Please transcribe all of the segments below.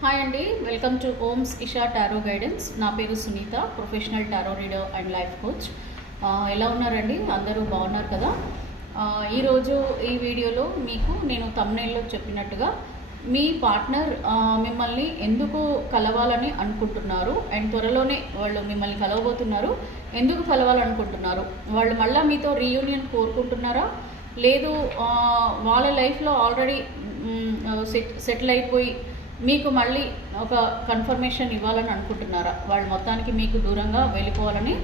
Hi అండి, welcome to Oms Isha tarot guidance. నా పేరు Sunitha, professional tarot reader and life coach. ఎలా ఉన్నారండి? అందరూ బాగున్నారు కదా? ఈరోజు ఈ వీడియోలో మీకు నేను థంబ్నెయిల్లో చెప్పినట్టుగా మీ పార్ట్నర్ మిమ్మల్ని ఎందుకు కలవాలని అనుకుంటున్నారు అండ్ త్వరలోనే వాళ్ళు మిమ్మల్ని కలవబోతున్నారు. ఎందుకు కలవాలనుకుంటున్నారు? వాళ్ళు మళ్ళీ మీతో రీయూనియన్ కోరుకుంటున్నారా, లేదు వాళ్ళ లైఫ్లో ఆల్రెడీ సెటిల్ అయిపోయి మీకు మళ్ళీ ఒక కన్ఫర్మేషన్ ఇవ్వాలని అనుకుంటున్నారా? వాళ్ళు మొత్తానికి మీకు దూరంగా వెళ్ళిపోవాలని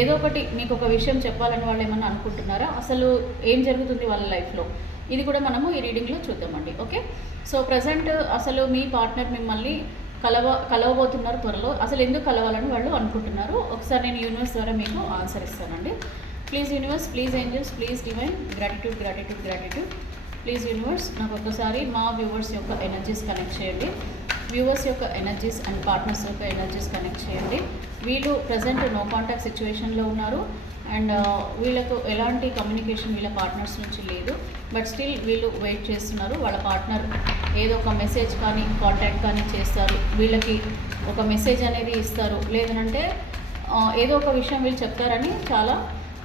ఏదో ఒకటి మీకు ఒక విషయం చెప్పాలని వాళ్ళు ఏమన్నా అనుకుంటున్నారా? అసలు ఏం జరుగుతుంది వాళ్ళ లైఫ్లో? ఇది కూడా మనము ఈ రీడింగ్లో చూద్దామండి. ఓకే, సో ప్రజెంట్ అసలు మీ పార్ట్నర్ మిమ్మల్ని కలవబోతున్నారు త్వరలో. అసలు ఎందుకు కలవాలని వాళ్ళు అనుకుంటున్నారు? ఒకసారి నేను యూనివర్స్ ద్వారా మీకు ఆన్సర్ ఇస్తానండి. Please universe, please angels, please divine, gratitude gratitude gratitude. Please universe, నాకు ఒక్కసారి మా వ్యూవర్స్ యొక్క ఎనర్జీస్ కనెక్ట్ చేయండి. వ్యూవర్స్ యొక్క ఎనర్జీస్ అండ్ పార్ట్నర్స్ యొక్క ఎనర్జీస్ కనెక్ట్ చేయండి. వీళ్ళు ప్రజెంట్ నో కాంటాక్ట్ సిచ్యువేషన్లో ఉన్నారు అండ్ వీళ్ళకు ఎలాంటి కమ్యూనికేషన్ వీళ్ళ పార్ట్నర్స్ నుంచి లేదు. బట్ స్టిల్ వీళ్ళు వెయిట్ చేస్తున్నారు. వాళ్ళ పార్ట్నర్ ఏదో ఒక మెసేజ్ కానీ కాంటాక్ట్ కానీ చేస్తారు, వీళ్ళకి ఒక మెసేజ్ అనేది ఇస్తారు, లేదనంటే ఏదో ఒక విషయం వీళ్ళు చెప్తారని చాలా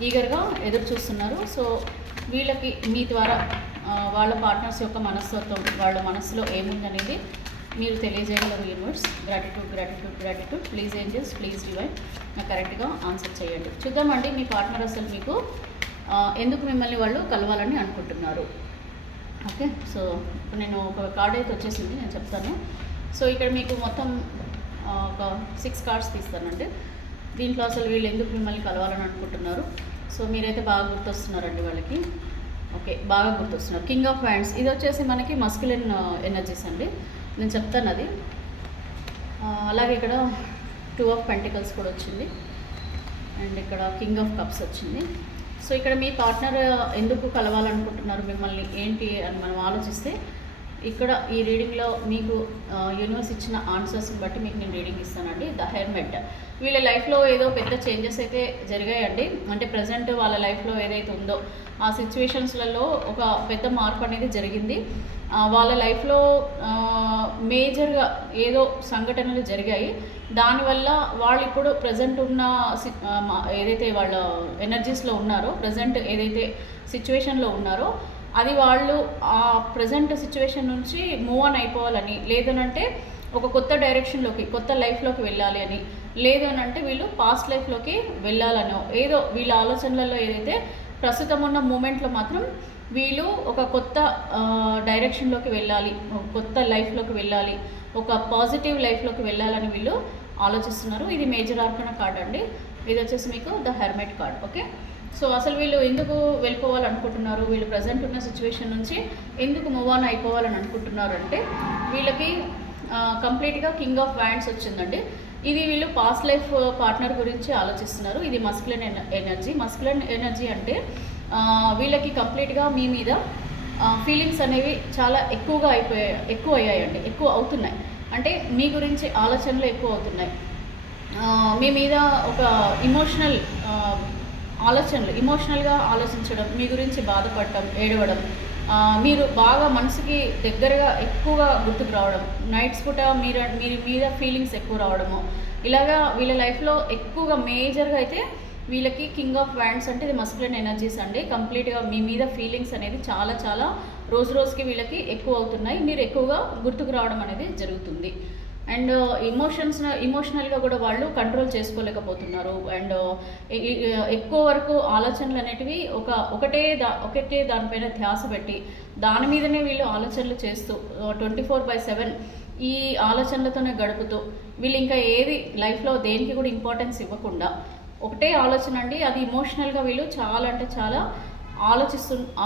ఈగర్గా ఎదురు చూస్తున్నారు. సో వీళ్ళకి మీ ద్వారా వాళ్ళ పార్ట్నర్స్ యొక్క మనస్తత్వం, వాళ్ళ మనసులో ఏముందనేది మీరు తెలియజేయగలరు. Universe, gratitude gratitude gratitude. Please angels, please divine, నాకు కరెక్ట్గా ఆన్సర్ చేయండి. చూద్దామండి మీ పార్ట్నర్ అసలు మీకు ఎందుకు మిమ్మల్ని వాళ్ళు కలవాలని అనుకుంటున్నారు. ఓకే, సో ఇప్పుడు నేను ఒక కార్డ్ అయితే వచ్చేసింది, నేను చెప్తాను. సో ఇక్కడ మీకు మొత్తం ఒక 6 కార్డ్స్ తీస్తానండి. దీంట్లో అసలు వీళ్ళు ఎందుకు మిమ్మల్ని కలవాలని అనుకుంటున్నారు. సో మీరైతే బాగా గుర్తొస్తున్నారండి వాళ్ళకి. ఓకే, బాగా గుర్తొస్తున్నారు. కింగ్ ఆఫ్ హ్యాండ్స్, ఇది వచ్చేసి మనకి మస్కులిన్ ఎనర్జీస్ అండి, నేను చెప్తాను అది. అలాగే ఇక్కడ 2 ఆఫ్ పెంటికల్స్ కూడా వచ్చింది అండ్ ఇక్కడ కింగ్ ఆఫ్ కప్స్ వచ్చింది. సో ఇక్కడ మీ పార్ట్నర్ ఎందుకు కలవాలనుకుంటున్నారు మిమ్మల్ని ఏంటి అని మనం ఆలోచిస్తే, ఇక్కడ ఈ రీడింగ్లో మీకు యూనివర్స్ ఇచ్చిన ఆన్సర్స్ని బట్టి మీకు నేను రీడింగ్ ఇస్తానండి. ద హెర్మెట్, వీళ్ళ లైఫ్లో ఏదో పెద్ద చేంజెస్ అయితే జరిగాయండి. అంటే ప్రజెంట్ వాళ్ళ లైఫ్లో ఏదైతే ఉందో ఆ సిచ్యువేషన్స్లలో ఒక పెద్ద మార్పు అనేది జరిగింది. వాళ్ళ లైఫ్లో మేజర్గా ఏదో సంఘటనలు జరిగాయి. దానివల్ల వాళ్ళు ఇప్పుడు ప్రజెంట్ ఉన్న ఏదైతే వాళ్ళ ఎనర్జీస్లో ఉన్నారో, ప్రజెంట్ ఏదైతే సిచ్యువేషన్లో ఉన్నారో అది వాళ్ళు ఆ ప్రజెంట్ సిచ్యువేషన్ నుంచి మూవ్ ఆన్ అయిపోవాలని, లేదనంటే ఒక కొత్త డైరెక్షన్లోకి, కొత్త లైఫ్లోకి వెళ్ళాలి అని, లేదు అని అంటే వీళ్ళు పాస్ట్ లైఫ్లోకి వెళ్ళాలనో, ఏదో వీళ్ళ ఆలోచనలలో ఏదైతే ప్రస్తుతం ఉన్న మూమెంట్లో మాత్రం వీళ్ళు ఒక కొత్త డైరెక్షన్లోకి వెళ్ళాలి, ఒక కొత్త లైఫ్లోకి వెళ్ళాలి, ఒక పాజిటివ్ లైఫ్లోకి వెళ్ళాలని వీళ్ళు ఆలోచిస్తున్నారు. ఇది మేజర్ ఆర్కనా కార్డ్ అండి. ఇది వచ్చేసి మీకు the hermit card. Okay, so అసలు వీళ్ళు ఎందుకు వెళ్ళిపోవాలనుకుంటున్నారు, వీళ్ళు ప్రజెంట్ ఉన్న సిచ్యువేషన్ నుంచి ఎందుకు మూవ్ ఆన్ అయిపోవాలని అనుకుంటున్నారు అంటే, వీళ్ళకి కంప్లీట్గా కింగ్ ఆఫ్ వ్యాండ్స్ వచ్చిందండి. ఇది వీళ్ళు పాస్ట్ లైఫ్ పార్ట్నర్ గురించి ఆలోచిస్తున్నారు. ఇది మస్కులిన్ ఎనర్జీ. మస్కులిన్ ఎనర్జీ అంటే వీళ్ళకి కంప్లీట్గా మీ మీద ఫీలింగ్స్ అనేవి చాలా ఎక్కువ అయ్యాయండి, ఎక్కువ అవుతున్నాయి. అంటే మీ గురించి ఆలోచనలు ఎక్కువ అవుతున్నాయి. మీ మీద ఒక ఇమోషనల్గా ఆలోచించడం, మీ గురించి బాధపడటం, ఏడవడం, మీరు బాగా మనసుకి దగ్గరగా ఎక్కువగా గుర్తుకు రావడం, నైట్స్ పూట మీరు మీద ఫీలింగ్స్ ఎక్కువ రావడము, ఇలాగా వీళ్ళ లైఫ్లో ఎక్కువగా మేజర్గా అయితే వీళ్ళకి కింగ్ ఆఫ్ వ్యాండ్స్ అంటే ఇది మస్కులిన్ ఎనర్జీస్ అండి. కంప్లీట్గా మీ మీద ఫీలింగ్స్ అనేది చాలా చాలా రోజుకి వీళ్ళకి ఎక్కువ అవుతున్నాయి. మీరు ఎక్కువగా గుర్తుకు రావడం అనేది జరుగుతుంది. అండ్ ఇమోషనల్గా కూడా వాళ్ళు కంట్రోల్ చేసుకోలేకపోతున్నారు. అండ్ ఎక్కువ వరకు ఆలోచనలు అనేటివి ఒకటే దానిపైన ధ్యాస పెట్టి దాని మీదనే వీళ్ళు ఆలోచనలు చేస్తూ 24/7 ఈ ఆలోచనలతోనే గడుపుతూ వీళ్ళు ఇంకా ఏది లైఫ్లో దేనికి కూడా ఇంపార్టెన్స్ ఇవ్వకుండా ఒకటే ఆలోచన అండి. అది ఇమోషనల్గా వీళ్ళు చాలా అంటే చాలా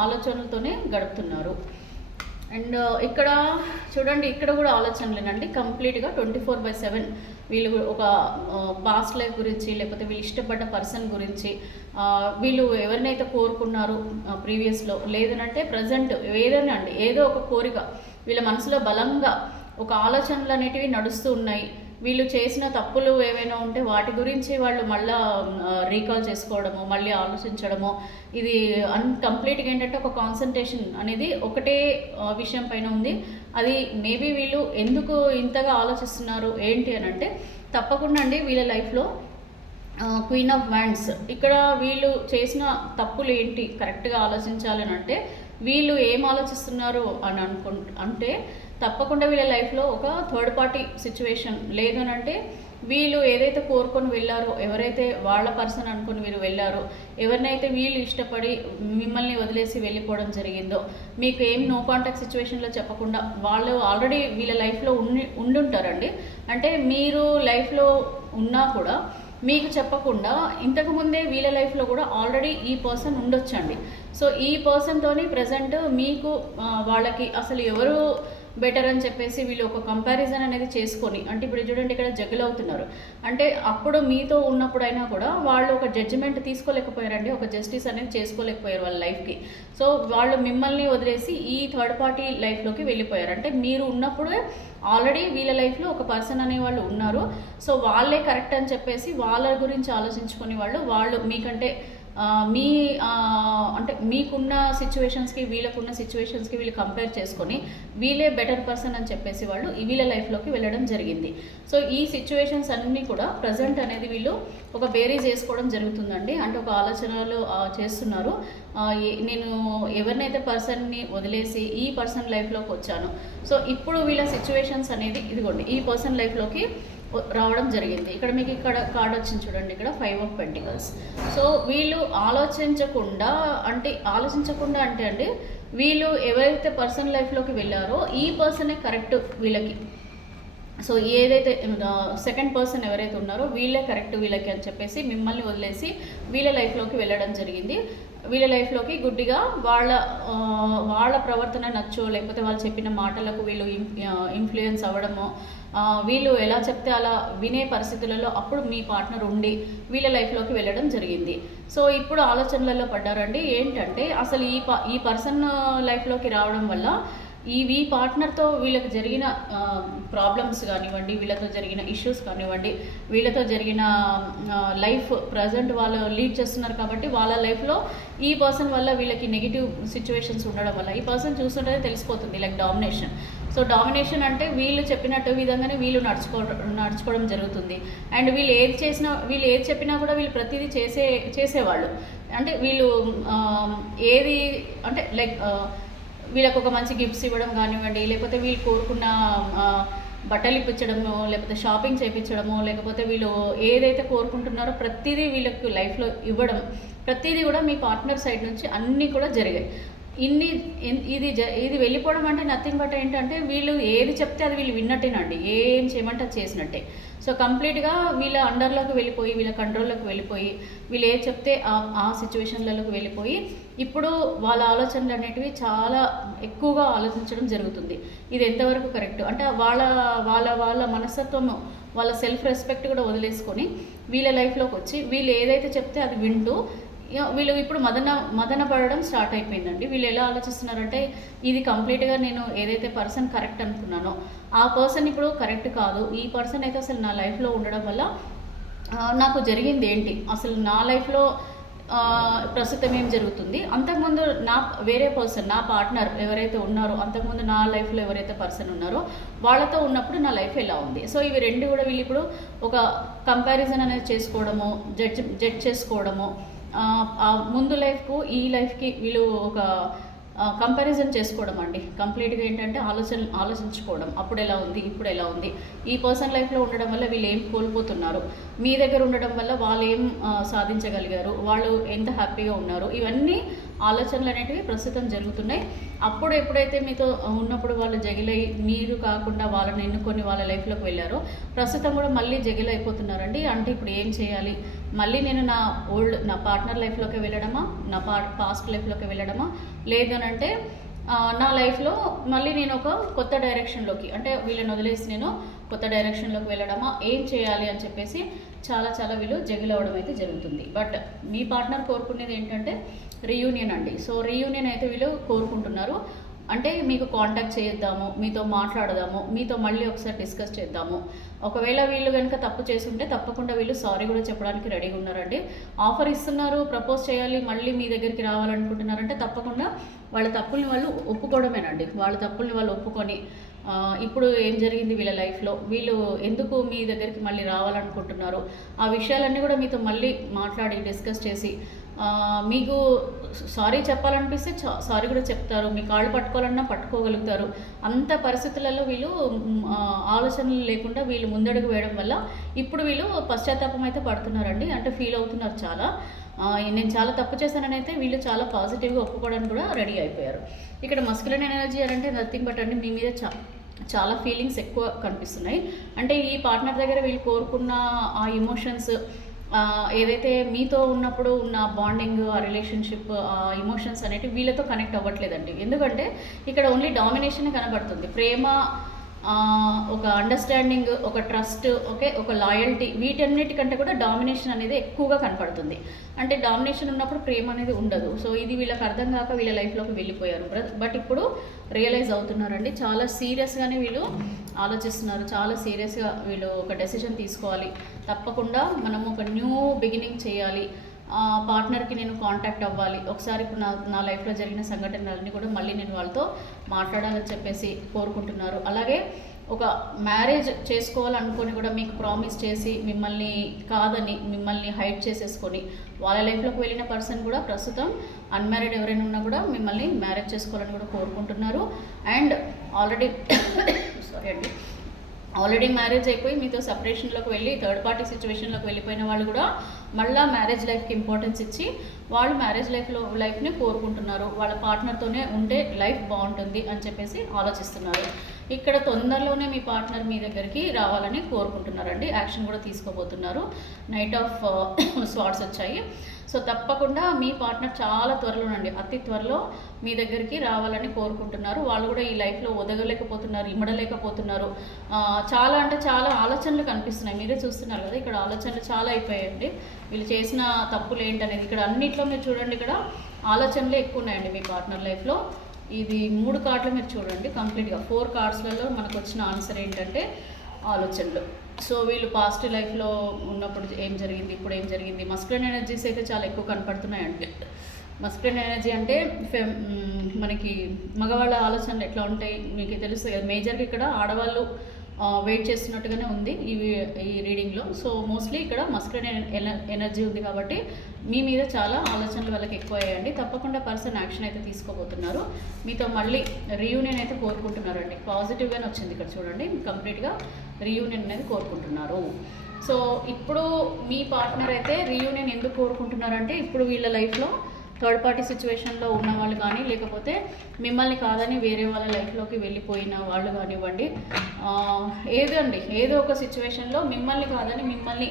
ఆలోచనలతోనే గడుపుతున్నారు. అండ్ ఇక్కడ చూడండి, ఇక్కడ కూడా ఆలోచనలేనండి. కంప్లీట్గా 24/7 వీళ్ళు ఒక పాస్ట్ లైఫ్ గురించి, లేకపోతే వీళ్ళు ఇష్టపడ్డ పర్సన్ గురించి, వీళ్ళు ఎవరినైతే కోరుకున్నారు ప్రీవియస్లో, లేదనంటే ప్రజెంట్ ఏదైనా అండి, ఏదో ఒక కోరిక వీళ్ళ మనసులో బలంగా ఒక ఆలోచనలు అనేటివి నడుస్తూ ఉన్నాయి. వీళ్ళు చేసిన తప్పులు ఏవైనా ఉంటే వాటి గురించి వాళ్ళు మళ్ళీ రీకాల్ చేసుకోవడము, మళ్ళీ ఆలోచించడము, ఇది కంప్లీట్గా ఏంటంటే ఒక కాన్సన్ట్రేషన్ అనేది ఒకటే విషయం పైన ఉంది. అది మేబీ వీళ్ళు ఎందుకు ఇంతగా ఆలోచిస్తున్నారు ఏంటి అని అంటే, తప్పకుండా అండి వీళ్ళ లైఫ్లో క్వీన్ ఆఫ్ వ్యాండ్స్, ఇక్కడ వీళ్ళు చేసిన తప్పులు ఏంటి కరెక్ట్గా ఆలోచించాలని అంటే, వీళ్ళు ఏం ఆలోచిస్తున్నారు అని అంటే తప్పకుండా వీళ్ళ లైఫ్లో ఒక థర్డ్ పార్టీ సిచ్యువేషన్ లేదు అని అంటే, వీళ్ళు ఏదైతే కోరుకొని వెళ్ళారో, ఎవరైతే వాళ్ళ పర్సన్ అనుకుని వీళ్ళు వెళ్ళారో, ఎవరినైతే వీళ్ళు ఇష్టపడి మిమ్మల్ని వదిలేసి వెళ్ళిపోవడం జరిగిందో, మీకు ఏం నో కాంటాక్ట్ సిచ్యువేషన్లో చెప్పకుండా వాళ్ళు ఆల్రెడీ వీళ్ళ లైఫ్లో ఉండుంటారండి. అంటే మీరు లైఫ్లో ఉన్నా కూడా మీకు చెప్పకుండా ఇంతకుముందే వీళ్ళ లైఫ్లో కూడా ఆల్రెడీ ఈ పర్సన్ ఉండొచ్చండి. సో ఈ పర్సన్తోని ప్రజెంట్ మీకు వాళ్ళకి అసలు ఎవరు బెటర్ అని చెప్పేసి వీళ్ళు ఒక కంపారిజన్ అనేది చేసుకొని, అంటే ఇప్పుడు చూడండి ఇక్కడ జగ్గులు అవుతున్నారు అంటే అప్పుడు మీతో ఉన్నప్పుడైనా కూడా వాళ్ళు ఒక జడ్జిమెంట్ తీసుకోలేకపోయారండి, ఒక జస్టిస్ అనేది చేసుకోలేకపోయారు వాళ్ళ లైఫ్కి. సో వాళ్ళు మిమ్మల్ని వదిలేసి ఈ థర్డ్ పార్టీ లైఫ్లోకి వెళ్ళిపోయారు. అంటే మీరు ఉన్నప్పుడే ఆల్రెడీ వీళ్ళ లైఫ్లో ఒక పర్సన్ అనేవాళ్ళు ఉన్నారు. సో వాళ్ళే కరెక్ట్ అని చెప్పేసి వాళ్ళ గురించి ఆలోచించుకుని వాళ్ళు మీకంటే మీ అంటే మీకున్న సిచ్యువేషన్స్కి వీళ్ళకున్న సిచ్యువేషన్స్కి వీళ్ళు కంపేర్ చేసుకొని వీళ్ళే బెటర్ పర్సన్ అని చెప్పేసి వాళ్ళు వీళ్ళ లైఫ్లోకి వెళ్ళడం జరిగింది. సో ఈ సిచ్యువేషన్స్ అన్నీ కూడా ప్రజెంట్ అనేది వీళ్ళు ఒక బేరీజ్ చేసుకోవడం జరుగుతుందండి. అంటే ఒక ఆలోచనలు చేస్తున్నారు. నేను ఎవరినైతే పర్సన్ని వదిలేసి ఈ పర్సన్ లైఫ్లోకి వచ్చాను, సో ఇప్పుడు వీళ్ళ సిచ్యువేషన్స్ అనేది ఇదిగోండి ఈ పర్సన్ లైఫ్లోకి రావడం జరిగింది. ఇక్కడ మీకు ఇక్కడ కార్డ్ వచ్చింది చూడండి, ఇక్కడ 5 of Pentacles. సో వీళ్ళు ఆలోచించకుండా అంటే అండి వీళ్ళు ఎవరైతే పర్సన్ లైఫ్లోకి వెళ్ళారో ఈ పర్సనే కరెక్ట్ వీళ్ళకి. సో ఏదైతే సెకండ్ పర్సన్ ఎవరైతే ఉన్నారో వీళ్ళే కరెక్ట్ వీళ్ళకి అని చెప్పేసి మిమ్మల్ని వదిలేసి వీళ్ళ లైఫ్లోకి వెళ్ళడం జరిగింది. వీళ్ళ లైఫ్లోకి గుడ్డిగా వాళ్ళ ప్రవర్తన నచ్చో, లేకపోతే వాళ్ళు చెప్పిన మాటలకు వీళ్ళు ఇన్ఫ్లుయెన్స్ అవ్వడమో, వీళ్ళు ఎలా చెప్తే అలా వినే పరిస్థితులలో అప్పుడు మీ పార్ట్నర్ ఉండి వీళ్ళ లైఫ్లోకి వెళ్ళడం జరిగింది. సో ఇప్పుడు ఆలోచనలలో పడ్డారండి. ఏంటంటే అసలు ఈ పర్సన్ లైఫ్లోకి రావడం వల్ల ఈ పార్ట్నర్తో వీళ్ళకి జరిగిన ప్రాబ్లమ్స్ కానివ్వండి, వీళ్ళతో జరిగిన ఇష్యూస్ కానివ్వండి, వీళ్ళతో జరిగిన లైఫ్ ప్రజెంట్ వాళ్ళు లీడ్ చేస్తున్నారు కాబట్టి వాళ్ళ లైఫ్లో ఈ పర్సన్ వల్ల వీళ్ళకి నెగిటివ్ సిచ్యువేషన్స్ ఉండడం వల్ల ఈ పర్సన్ చూస్తుంటే తెలిసిపోతుంది లైక్ డామినేషన్. సో డామినేషన్ అంటే వీళ్ళు చెప్పినట్టు విధంగానే వీళ్ళు నడుచుకోవడం జరుగుతుంది. అండ్ వీళ్ళు ఏది చెప్పినా కూడా వీళ్ళు ప్రతిదీ చేసేవాళ్ళు. అంటే వీళ్ళు ఏది అంటే లైక్ వీళ్ళకు ఒక మంచి గిఫ్ట్స్ ఇవ్వడం కానివ్వండి, లేకపోతే వీళ్ళు కోరుకున్న బట్టలు ఇప్పించడమో, లేకపోతే షాపింగ్ చేయించడమో, లేకపోతే వీళ్ళు ఏదైతే కోరుకుంటున్నారో ప్రతిదీ వీళ్ళకి లైఫ్లో ఇవ్వడం, ప్రతిదీ కూడా మీ పార్ట్నర్ సైడ్ నుంచి అన్నీ కూడా జరిగాయి. ఇది వెళ్ళిపోవడం అంటే నథింగ్ బట్ ఏంటంటే వీళ్ళు ఏది చెప్తే అది వీళ్ళు విన్నట్టేనండి, ఏం చేయమంటే అది చేసినట్టే. సో కంప్లీట్గా వీళ్ళ అండర్లోకి వెళ్ళిపోయి, వీళ్ళ కంట్రోల్లోకి వెళ్ళిపోయి, వీళ్ళు ఏది చెప్తే ఆ సిచ్యువేషన్లలోకి వెళ్ళిపోయి ఇప్పుడు వాళ్ళ ఆలోచనలు అనేటివి చాలా ఎక్కువగా ఆలోచించడం జరుగుతుంది. ఇది ఎంతవరకు కరెక్ట్ అంటే వాళ్ళ మనస్తత్వము, వాళ్ళ సెల్ఫ్ రెస్పెక్ట్ కూడా వదిలేసుకొని వీళ్ళ లైఫ్లోకి వచ్చి వీళ్ళు ఏదైతే చెప్తే అది వింటూ వీళ్ళు ఇప్పుడు మదన పడడం స్టార్ట్ అయిపోయిందండి. వీళ్ళు ఎలా ఆలోచిస్తున్నారంటే ఇది కంప్లీట్గా నేను ఏదైతే పర్సన్ కరెక్ట్ అనుకున్నానో ఆ పర్సన్ ఇప్పుడు కరెక్ట్ కాదు, ఈ పర్సన్ అయితే అసలు నా లైఫ్లో ఉండడం వల్ల నాకు జరిగింది ఏంటి, అసలు నా లైఫ్లో ప్రస్తుతం ఏం జరుగుతుంది, అంతకుముందు వేరే పర్సన్ నా పార్ట్నర్ ఎవరైతే ఉన్నారో అంతకుముందు నా లైఫ్లో ఎవరైతే పర్సన్ ఉన్నారో వాళ్ళతో ఉన్నప్పుడు నా లైఫ్ ఎలా ఉంది. సో ఇవి రెండు కూడా వీళ్ళు ఇప్పుడు ఒక కంపారిజన్ అనేది చేసుకోవడము, జడ్జ్ చేసుకోవడము, ముందు లైఫ్కు ఈ లైఫ్కి వీళ్ళు ఒక కంపారిజన్ చేసుకోవడం అండి. కంప్లీట్గా ఏంటంటే ఆలోచించుకోవడం, అప్పుడు ఎలా ఉంది ఇప్పుడు ఎలా ఉంది, ఈ పర్సన్ లైఫ్లో ఉండడం వల్ల వీళ్ళు ఏం కోల్పోతున్నారు, మీ దగ్గర ఉండడం వల్ల వాళ్ళు ఏం సాధించగలిగారు, వాళ్ళు ఎంత హ్యాపీగా ఉన్నారు, ఇవన్నీ ఆలోచనలు అనేటివి ప్రస్తుతం జరుగుతున్నాయి. అప్పుడు ఎప్పుడైతే మీతో ఉన్నప్పుడు వాళ్ళు జగిలై మీరు కాకుండా వాళ్ళని ఎన్నుకొని వాళ్ళ లైఫ్లోకి వెళ్ళారో ప్రస్తుతం కూడా మళ్ళీ జగిలైపోతున్నారండి. అంటే ఇప్పుడు ఏం చేయాలి, మళ్ళీ నేను నా పార్ట్నర్ లైఫ్లోకి వెళ్ళడమా, నా పాస్ట్ లైఫ్లోకి వెళ్ళడమా, లేదనంటే నా లైఫ్లో మళ్ళీ నేను ఒక కొత్త డైరెక్షన్లోకి అంటే వీళ్ళని వదిలేసి నేను కొత్త డైరెక్షన్లోకి వెళ్ళడమా, ఏం చేయాలి అని చెప్పేసి చాలా వీళ్ళు జగిలవడం అయితే జరుగుతుంది. బట్ మీ పార్ట్నర్ కోరుకునేది ఏంటంటే రీయూనియన్ అండి. సో రీయూనియన్ అయితే వీళ్ళు కోరుకుంటున్నారు. అంటే మీకు కాంటాక్ట్ చేద్దాము, మీతో మాట్లాడదాము, మీతో మళ్ళీ ఒకసారి డిస్కస్ చేద్దాము. ఒకవేళ వీళ్ళు కనుక తప్పు చేస్తుంటే తప్పకుండా వీళ్ళు సారీ కూడా చెప్పడానికి రెడీగా ఉన్నారండి. ఆఫర్ ఇస్తున్నారు, ప్రపోజ్ చేయాలి, మళ్ళీ మీ దగ్గరికి రావాలనుకుంటున్నారంటే తప్పకుండా వాళ్ళ తప్పుల్ని వాళ్ళు ఒప్పుకోవడమేనండి. వాళ్ళ తప్పుల్ని వాళ్ళు ఒప్పుకొని ఇప్పుడు ఏం జరిగింది వీళ్ళ లైఫ్లో, వీళ్ళు ఎందుకు మీ దగ్గరికి మళ్ళీ రావాలనుకుంటున్నారు, ఆ విషయాలన్నీ కూడా మీతో మళ్ళీ మాట్లాడి డిస్కస్ చేసి మీకు సారీ చెప్పాలనిపిస్తే సారీ కూడా చెప్తారు, మీ కాళ్ళు పట్టుకోవాలన్నా పట్టుకోగలుగుతారు. అంత పరిస్థితులలో వీళ్ళు ఆలోచనలు లేకుండా వీళ్ళు ముందడుగు వేయడం వల్ల ఇప్పుడు వీళ్ళు పశ్చాత్తాపం అయితే పడుతున్నారండి. అంటే ఫీల్ అవుతున్నారు చాలా. నేను చాలా తప్పు చేశానని అయితే వీళ్ళు చాలా పాజిటివ్గా ఒప్పుకోవడానికి కూడా రెడీ అయిపోయారు. ఇక్కడ మస్కులైన్ ఎనర్జీ అంటే నథింగ్ బట్ అండి, మీ మీద చాలా ఫీలింగ్స్ ఎక్కువ కనిపిస్తున్నాయి. అంటే ఈ పార్ట్నర్ దగ్గర వీళ్ళు కోరుకున్న ఆ ఎమోషన్స్ ఏదైతే మీతో ఉన్నప్పుడు ఉన్న బాండింగ్, ఆ రిలేషన్షిప్, ఆ ఎమోషన్స్ అనేటివి వీళ్ళతో కనెక్ట్ అవ్వట్లేదండి. ఎందుకంటే ఇక్కడ ఓన్లీ డామినేషన్ కనబడుతుంది. ప్రేమ, ఒక అండర్స్టాండింగ్, ఒక ట్రస్ట్, ఓకే, ఒక లాయల్టీ, వీటన్నిటికంటే కూడా డామినేషన్ అనేది ఎక్కువగా కనపడుతుంది. అంటే డామినేషన్ ఉన్నప్పుడు ప్రేమ అనేది ఉండదు. సో ఇది వీళ్ళకి అర్థం కాక వీళ్ళ లైఫ్లోకి వెళ్ళిపోయారు. బట్ ఇప్పుడు రియలైజ్ అవుతున్నారండి. చాలా సీరియస్గానే వీళ్ళు ఆలోచిస్తున్నారు. చాలా సీరియస్గా వీళ్ళు ఒక డెసిషన్ తీసుకోవాలి. తప్పకుండా మనము ఒక న్యూ బిగినింగ్ చేయాలి. పార్ట్నర్కి నేను కాంటాక్ట్ అవ్వాలి. ఒకసారి ఇప్పుడు నా లైఫ్లో జరిగిన సంఘటనలన్నీ కూడా మళ్ళీ నేను వాళ్ళతో మాట్లాడాలని చెప్పేసి కోరుకుంటున్నారు. అలాగే ఒక మ్యారేజ్ చేసుకోవాలనుకొని కూడా మీకు ప్రామిస్ చేసి మిమ్మల్ని హైడ్ చేసేసుకొని వాళ్ళ లైఫ్లోకి వెళ్ళిన పర్సన్ కూడా ప్రస్తుతం అన్మ్యారీడ్ ఎవరైనా ఉన్నా కూడా మిమ్మల్ని మ్యారేజ్ చేసుకోవాలని కూడా కోరుకుంటున్నారు. అండ్ ఆల్రెడీ మ్యారేజ్ అయిపోయి మీతో సపరేషన్లోకి వెళ్ళి థర్డ్ పార్టీ సిచ్యువేషన్లోకి వెళ్ళిపోయిన వాళ్ళు కూడా మళ్ళీ మ్యారేజ్ లైఫ్కి ఇంపార్టెన్స్ ఇచ్చి వాళ్ళు మ్యారేజ్ లైఫ్ని కోరుకుంటున్నారు. వాళ్ళ పార్ట్నర్తోనే ఉంటే లైఫ్ బాగుంటుంది అని చెప్పేసి ఆలోచిస్తున్నారు. ఇక్కడ తొందరలోనే మీ పార్ట్నర్ మీ దగ్గరికి రావాలని కోరుకుంటున్నారండి. యాక్షన్ కూడా తీసుకోబోతున్నారు. నైట్ ఆఫ్ స్వార్డ్స్ వచ్చాయి. సో తప్పకుండా మీ పార్ట్నర్ చాలా త్వరలోనండి, అతి త్వరలో మీ దగ్గరికి రావాలని కోరుకుంటున్నారు. వాళ్ళు కూడా ఈ లైఫ్లో ఒదగలేకపోతున్నారు, ఇమడలేకపోతున్నారు. చాలా అంటే చాలా ఆలోచనలు కనిపిస్తున్నాయి. మీరే చూస్తున్నారు కదా, ఇక్కడ ఆలోచనలు చాలా అయిపోయాయండి. వీళ్ళు చేసిన తప్పులు ఏంటనేది ఇక్కడ అన్నిట్లో మీరు చూడండి. ఇక్కడ ఆలోచనలే ఎక్కువ ఉన్నాయండి మీ పార్ట్నర్ లైఫ్లో. ఇది 3 కార్డులు మీరు చూడండి. కంప్లీట్గా 4 కార్డ్స్లలో మనకు వచ్చిన ఆన్సర్ ఏంటంటే ఆలోచనలు. సో వీళ్ళు పాస్ట్ లైఫ్లో ఉన్నప్పుడు ఏం జరిగింది, ఇప్పుడు ఏం జరిగింది. మస్కులైన్ ఎనర్జీస్ అయితే చాలా ఎక్కువ కనపడుతున్నాయండి. మస్కులైన్ ఎనర్జీ అంటే మనకి మగవాళ్ళ ఆలోచనలు ఎట్లా ఉంటాయి మీకు తెలుస్తుంది కదా. మేజర్గా ఇక్కడ ఆడవాళ్ళు వెయిట్ చేస్తున్నట్టుగానే ఉంది ఈ రీడింగ్లో. సో మోస్ట్లీ ఇక్కడ మస్కులైన్ ఎనర్జీ ఉంది కాబట్టి మీ మీద చాలా ఆలోచనలు వాళ్ళకి ఎక్కువ అయ్యాయండి. తప్పకుండా పర్సన్ యాక్షన్ అయితే తీసుకోబోతున్నారు. మీతో మళ్ళీ రీయూనియన్ అయితే కోరుకుంటున్నారండి. పాజిటివ్గానే వచ్చింది ఇక్కడ చూడండి. కంప్లీట్గా రీయూనియన్ అనేది కోరుకుంటున్నారు. సో ఇప్పుడు మీ పార్ట్నర్ అయితే రీయూనియన్ ఎందుకు కోరుకుంటున్నారంటే ఇప్పుడు వీళ్ళ లైఫ్లో థర్డ్ పార్టీ సిచ్యువేషన్లో ఉన్న వాళ్ళు కానీ, లేకపోతే మిమ్మల్ని కాదని వేరే వాళ్ళ లైఫ్లోకి వెళ్ళిపోయిన వాళ్ళు కానివ్వండి, ఏదో ఒక సిచ్యువేషన్లో మిమ్మల్ని కాదని మిమ్మల్ని